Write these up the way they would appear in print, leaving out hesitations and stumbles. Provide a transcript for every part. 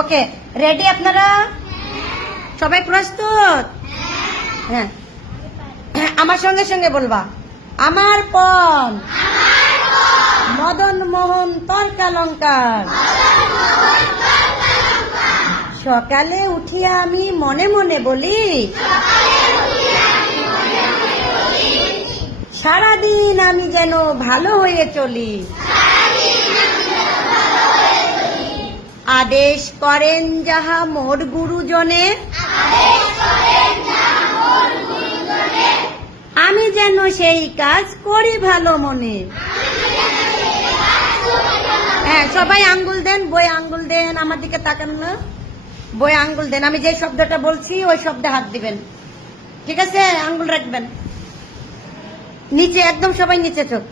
ওকে, ready আপনারা? সবাই প্রস্তুত? হ্যাঁ, আমার সঙ্গে সঙ্গে বলবা। আমার পণ মদন মোহন তর্কালঙ্কার, সকালে উঠিয়া আমি মনে মনে বলি, সারাদিন আমি যেন ভালো হয়ে চলি। আদেশ করেন যাহা মোর গুরুজনে, আমি যেন সেই কাজ করি ভালো মনে। হ্যাঁ, সবাই আঙ্গুল দেন, বই আঙ্গুল দেন, আমার দিকে তাকান না, বই আঙ্গুল দেন। আমি যে শব্দটা বলছি ওই শব্দে হাত দিবেন, ঠিক আছে? আঙ্গুল রাখবেন নিচে, একদম সবাই নিচে চোখ।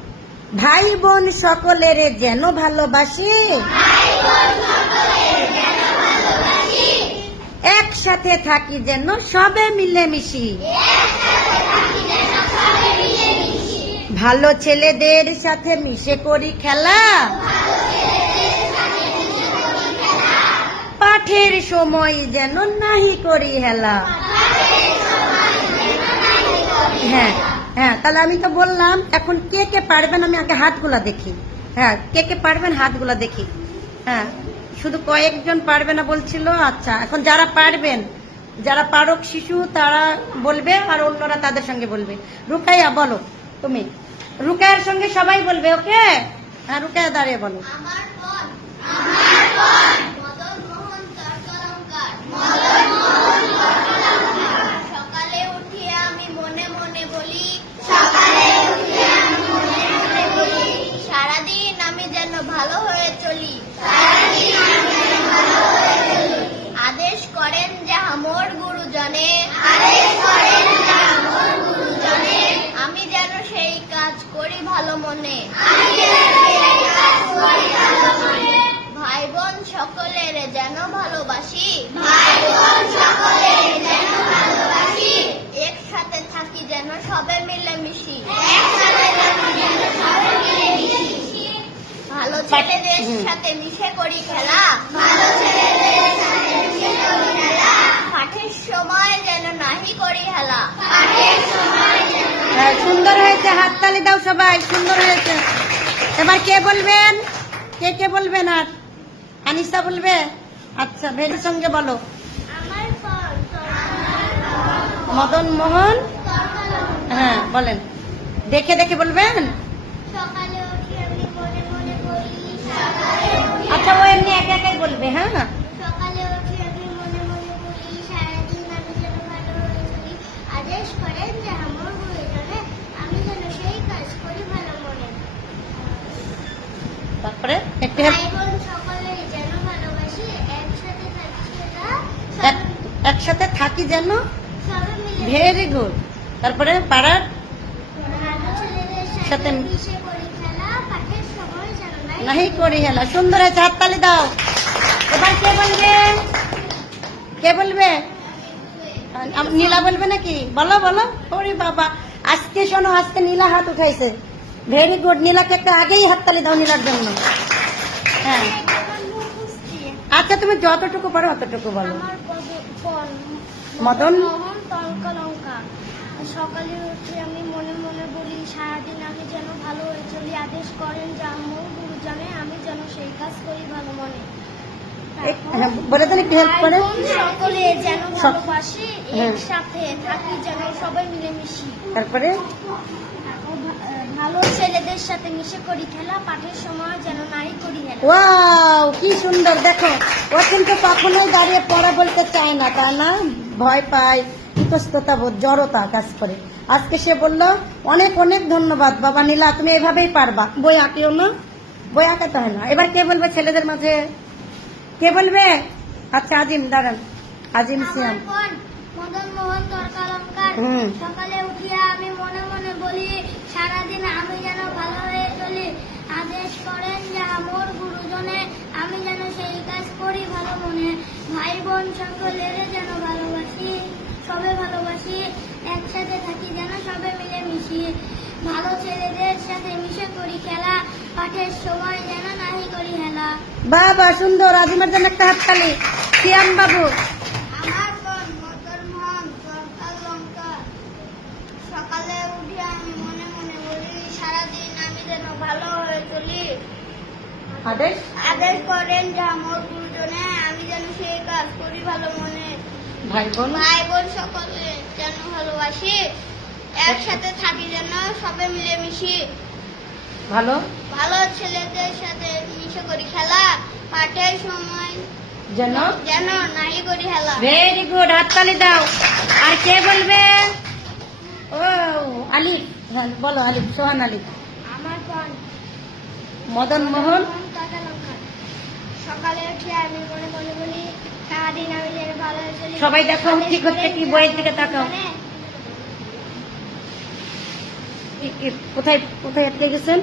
ভাই বোন সকলের যেন ভালোবাসি, একসাথে থাকি যেন সবে মিলেমিশি। ভালো ছেলেদের সাথে মিশে করি খেলা, পাঠের সময় যেন নাহি করি হেলা। হ্যাঁ হ্যাঁ, তাহলে আমি তো বললাম, এখন কে কে পারবেন আমি আগে হাতগুলা দেখি। হ্যাঁ, কে কে পারবেন হাতগুলা দেখি। হ্যাঁ, শুধু কয়েকজন পারবে না বলছিল। আচ্ছা, এখন যারা পারবেন, যারা পারক শিশু তারা বলবে, আর অন্যরা তাদের সঙ্গে বলবে। রুকাইয়া বলো, তুমি রুকাইয়ার সঙ্গে সবাই বলবে, ওকে? হ্যাঁ, রুকাইয়া দাঁড়িয়ে বলো। সকালে উঠিয়ে আমি মনে মনে বলি, সারাদিন আমি যেন ভালো হয়ে চলি। আদেশ করেন যাহা মোর গুরুজনে, আমি যেন সেই কাজ করি ভালো মনে। ভাই বোন সকলের যেন ভালোবাসি, একসাথে থাকি যেন সবে মিলেমিশি। ভালো ছেলেদের সাথে মিশে করি খেলা, পাঠের সময় যেন নাহি করি হেলা। হ্যাঁ, সুন্দর হয়েছে, হাততালি দাও সবাই, সুন্দর হয়েছে। এবার কে বলবেন? কে কে বলবেন? আর আনিসা বলবে? আচ্ছা, ভেরির সঙ্গে বলো। মদন মোহন, হ্যাঁ বলেন, দেখে দেখে বলবেন। সকালে উঠি আমি মনে মনে বলি, আচ্ছা, ও এমনি একা একাই বলবে। হ্যাঁ, সকালে উঠি আমি মনে মনে বলি, সারাদিন আমি যেন ভালো হয়ে চলি। আদেশ করেন যে আমার গুরুজনে, আমি যেন সেই কাজ করি ভালো মনে। তারপরে একটু ভাই বোন সকলে যেন ভালোবাসি, একসাথে থাকি একসাথে থাকি যেন। সবে মিলে। Very good. তারপরে পাড়ার ভালো ছেলেদের সাথে সাথে মিশে করি খেলা, পাঠের সময় যেন নাহি করি হেলা। সুন্দর হয়েছে, হাততালি দাও। এবার কে বলবে? কে বলবে? নীলা বলবে নাকি? বলো বলো। ওরে বাবা, আজকে শোনো, আজকে নীলা হাত উঠাইছে। Very good. নীলাকে একটা আগেই হাততালি দাও নীলার জন্য। হ্যাঁ, আচ্ছা, তুমি যতটুকু পারো অতটুকু বলো। আমার মদন মোহন তর্কালঙ্কার, সকালে উঠে আমি মনে মনে বলি, সারাদিন আমি যেন ভালো হয়ে চলি। আদেশ করেন যে আমার গুরুজনে, আমি যেন সেই কাজ করি ভালো মনে। বলে দেন একটু হেল্প করে। ভাই বোন সকলে যেন ভালোবাসি, একসাথে থাকি যেন সবাই মিলেমিশি। তারপরে ভালো ছেলেদের সাথে মিশে করি খেলা, পাঠের সময় যেন নাই করি হেলা। ওয়াও, কি সুন্দর। দেখো, ও কিন্তু কখনোই দাঁড়িয়ে পড়া বলতে চায় না, তা না, ভয় পায়, ইতস্ততা বোধ, জড়তা কাজ করে। আজকে সে বললো, অনেক অনেক ধন্যবাদ বাবা নীলা, তুমি এভাবেই পারবা। বই আঁকিও না, বই আঁকাতে হয় না। এবার কে বলবে ছেলেদের মাঝে? কে বলবে? আচ্ছা, আজিম দাঁড়ান, আজিম সিয়াম। মদন মোহন তর্কালঙ্কার, সকালে উঠিয়া আমি মনে মনে বলি, সারাদিন আমি যেন ভালো হয়ে চলি। আদেশ করেন যে আমার গুরুজনে, আমি যেন সেই কাজ করি ভালো মনে। ভাই বোন সকলের যেন ভালোবাসি, সবে ভালোবাসি, একসাথে থাকি যেন সবে মিলে মিশি। ভালো ছেলেদের সাথে মিশে করি খেলা, পাঠের সময় যেন নাহি করি হেলা। বাবা সুন্দর, আজিমের জন্য একটা হাততালি। সিয়াম বাবু, আমার বোন মদন মোহন তরকার লঙ্কা, সকালে উঠে আমি মনে মনে বলি সারাদিন আমি যেন ভালো হয়ে চলি। আদেশ আদেশ করেন যে আমার গুরুজনে, আমি যেন সেই কাজ করি ভালো মনে। ভাই বোন, ভাই বোন সকলে যেন ভালোবাসি, একসাথে থাকি যেন সবে মিলে মিশি। ভালো ভালো ছেলেদের সাথে মিশে করি খেলা, পাঠের সময় যেন। যেন নাহি করি হেলা। ভেরি গুড, হাততালি দাও। আর কে বলবে? ও আলিফ, হ্যাঁ বলো আলিফ, সোহান আলিফ। আমার বোন মদন মোহন, তরকার লঙ্কা, সকালে উঠে আমি মনে মনে বলি সারাদিন আমি যেন ভালো হয়ে চলি। সবাই দেখো ঠিক হচ্ছে কি, বইয়ের দিকে তাকাও। কোথায় কোথায় আটকে গেছেন?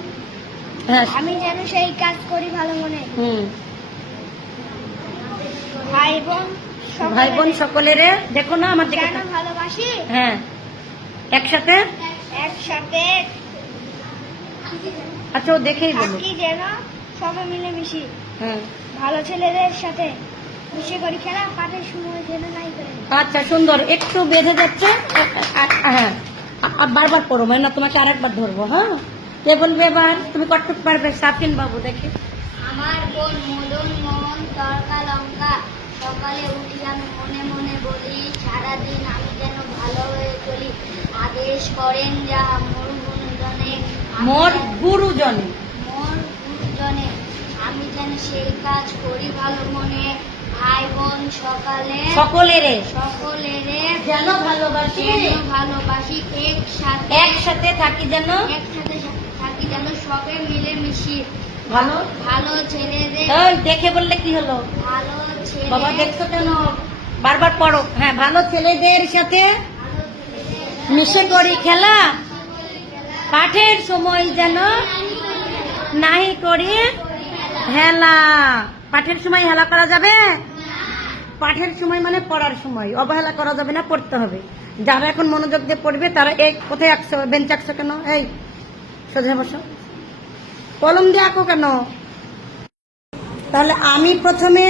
হ্যাঁ, আমি যেন সেই কাজ করি ভালো মনে। হুম। ভাই বোন ভাই বোন সকলের দেখো না আমার দিকে যেন তাকাও। ভালোবাসি, হ্যাঁ, একসাথে। একসাথে আচ্ছা ও দেখেই বলো। থাকি যেন সবে মিলে মিশি। হ্যাঁ, ভালো ছেলেদের সাথে মিশে করি খেলা, পাঠের সময় যেন নাই করে। আচ্ছা সুন্দর, একটু বেঁধে যাচ্ছে। হ্যাঁ, বারবার পড়ো, মানে না তোমাকে আরেকবার ধরবো। হ্যাঁ, কে বলবে এবার? তুমি কতটুক পারবে? সাফিন বাবু দেখে। আমার বোন মদন মোহন তরকা লঙ্কা, সকালে উঠি আমি মনে মনে বলি সারাদিন আমি যেন ভালো হয়ে চলি। আদেশ করেন যা মোর গুরুজনে, মোর গুরুজনে, মোর গুরুজনে, আমি যেন সেই কাজ করি ভালো মনে। ভাই বোন সকালে সকলের সকলেরে যেন ভালোবাসি, যেন ভালোবাসি, একসাথে একসাথে থাকি যেন। একসাথে থাকি যেন সবে মিলে মিশি। ভালো ভালো ছেলেদের ওই দেখে বললে কি হলো? ভালো ছেলে বাবা দেখছো কেন? বারবার পড়ো। হ্যাঁ, ভালো ছেলেদের সাথে মিশে করি খেলা, পাঠের সময় যেন নাহি করি হেলা। পাঠের সময় হেলা করা যাবে? পাঠের সময় মানে পড়ার সময়, অবহেলা করা যাবে না, পড়তে হবে। যারা এখন মনোযোগ দিয়ে পড়বে তারা এই কোথায় আঁকছো? বেঞ্চ আঁকছো কেন? এই সোজা বসো, কলম দিয়ে আঁকো কেন? তাহলে আমি প্রথমে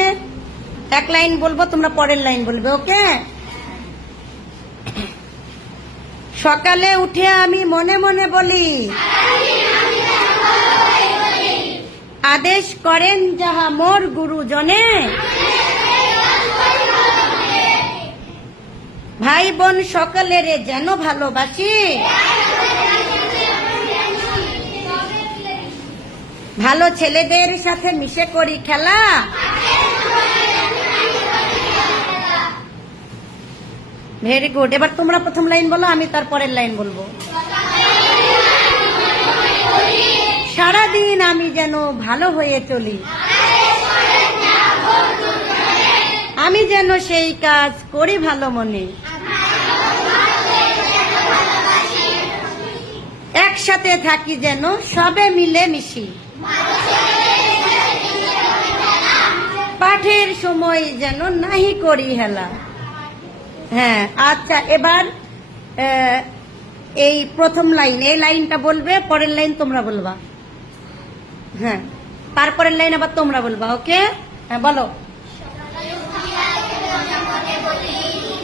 এক লাইন বলবো, তোমরা পরের লাইন বলবে, ওকে? সকালে উঠে আমি মনে মনে বলি আদেশ করেন যাহা মোর গুরুজনে, ভাই বোন সকলের যেন ভালোবাসি, ভালো ছেলেদের সাথে মিশে করি খেলা, ভেরি গুড। এবার তোমরা প্রথম লাইন বলো, আমি তারপরের লাইন বলবো। সারাদিন আমি যেন ভালো হয়ে চলি, আমি যেন সেই কাজ করি ভালো মনে, একসাথে থাকি যেন সবে মিলে মিশি, পাঠের সময় যেন নাহি করি হেলা। হ্যাঁ, আচ্ছা এবার এই প্রথম লাইন, এই লাইনটা বলবে, পরের লাইন তোমরা বলবা। হ্যাঁ, তারপরের লাইন আবার তোমরা বলবা, ওকে? হ্যাঁ বলো।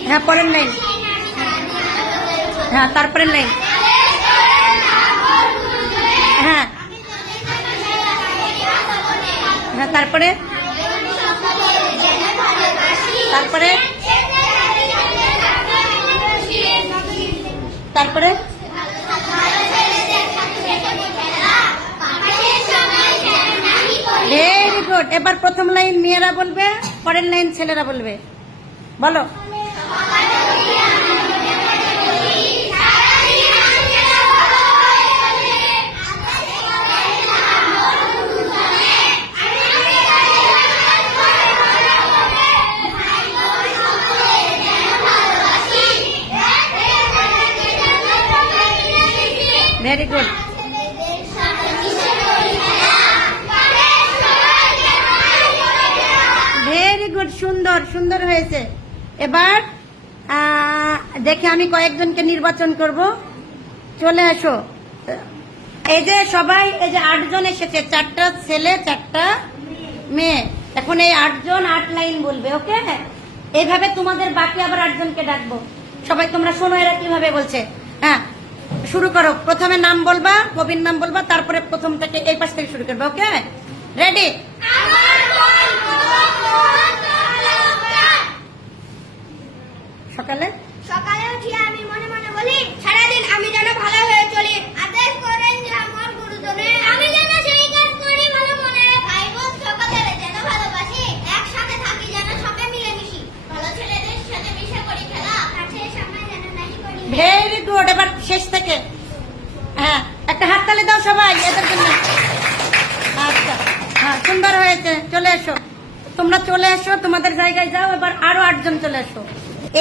হ্যাঁ, পরের লাইন। হ্যাঁ, তারপরের লাইন। হ্যাঁ হ্যাঁ, তারপরে তারপরে তারপরে ভেরি গুড। এবার প্রথম লাইন মেয়েরা বলবে, পরের লাইন ছেলেরা বলবে। বলো। ভেরি গুড, ভেরি গুড, সুন্দর সুন্দর হয়েছে। এবার দেখে আমি কয়েকজনকে নির্বাচন করব, চলে এসো। এই যে সবাই, এই যে 8 জন এসেছে, 4টা ছেলে 4টা মেয়ে। এখন এই 8 জন 8 লাইন বলবে, ওকে? এইভাবে তোমাদের বাকি আবার 8 জনকে ডাকবো। সবাই তোমরা শোনো এরা কিভাবে বলছে। হ্যাঁ, শুরু করো। প্রথমে নাম বলবা, কবির নাম বলবা, তারপরে প্রথম থেকে এই পাশ থেকে শুরু করবে, ওকে? রেডি? সকালে সকালে উঠিয়া আমি মনে মনে বলি, সারাদিন আমি যেন ভালো হয়ে চলি। আদেশ করেন যে আমার গুরুজনে, আমি যেন সেই কাজ করি ভালো মনে। ভাই বোন সকলের যেন ভালোবাসি, একসাথে থাকি যেন সবে মিলেমিশি। ভালো ছেলেদের সাথে মিশে করি খেলা, কাছের সময় যেন নাহি করি। Very good. এবার শেষ থেকে, হ্যাঁ, একটা হাততালি দাও সবাই এদের জন্য। আচ্ছা, হ্যাঁ, সুন্দর হয়েছে। চলে এসো, তোমরা চলে এসো, তোমাদের জায়গায় যাও। এবার আরো 8 জন চলে এসো।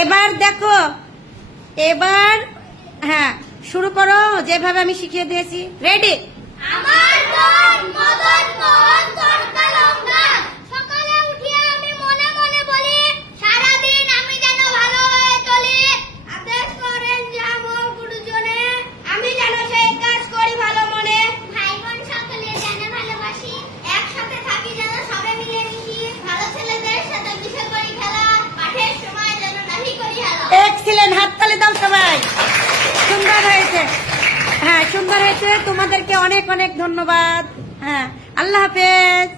এবার দেখো, এবার হ্যাঁ শুরু করো যেভাবে আমি শিখিয়ে দিয়েছি। রেডি? আমার মন মদন মোহন তড়কা লঙ্কা, সকালে উঠিয়া আমি মনে মনে বলি, সারাদিন আমি যেন ভালো হয়ে চলি। আদেশ করেন যে আমার গুরুজনে, আমি যেন সেই কাজ করি ভালো মনে। ভাই বোন সকলে যেন ভালোবাসি, একসাথে থাকি যেন সবে মিলেমিশি। ভালো ছেলেদের সাথে মিশে করি খেলা, পাঠের সময় যেন নাহি করি হেলা। এক্সিলেন্ট, হাততালি দাও সবাই। সুন্দর হয়েছে, হ্যাঁ সুন্দর হয়েছে। তোমাদেরকে অনেক অনেক ধন্যবাদ। হ্যাঁ, আল্লাহ হাফেজ।